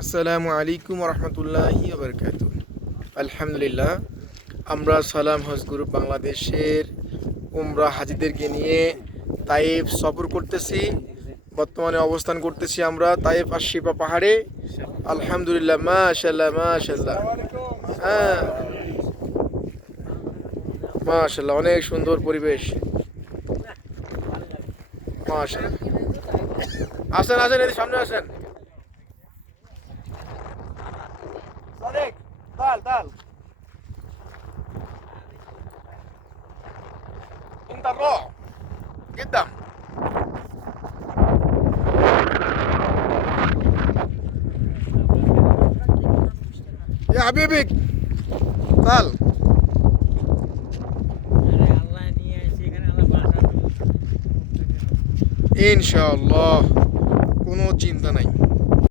আসসালামু আলাইকুম রহমতুল্লাহি বারকাতুহ। আলহামদুলিল্লাহ, আমরা সালাম হজ গ্রুপ বাংলাদেশের উমরা হাজিদেরকে নিয়ে তাইফ সফর করতেছি। বর্তমানে অবস্থান করতেছি আমরা তাইফ আশিফা পাহাড়ে। আলহামদুলিল্লাহ, মাশাল্লাহ মাশাল্লাহ। হ্যাঁ, মাশাল্লাহ, অনেক সুন্দর পরিবেশ। মাশাল্লাহ, আসেন আসেন, এদিকে সামনে আসেন। صديق تعال انت الروح قدام. يا حبيبي تعال. ইনশাআল্লাহ, কোনো চিন্তা নাই।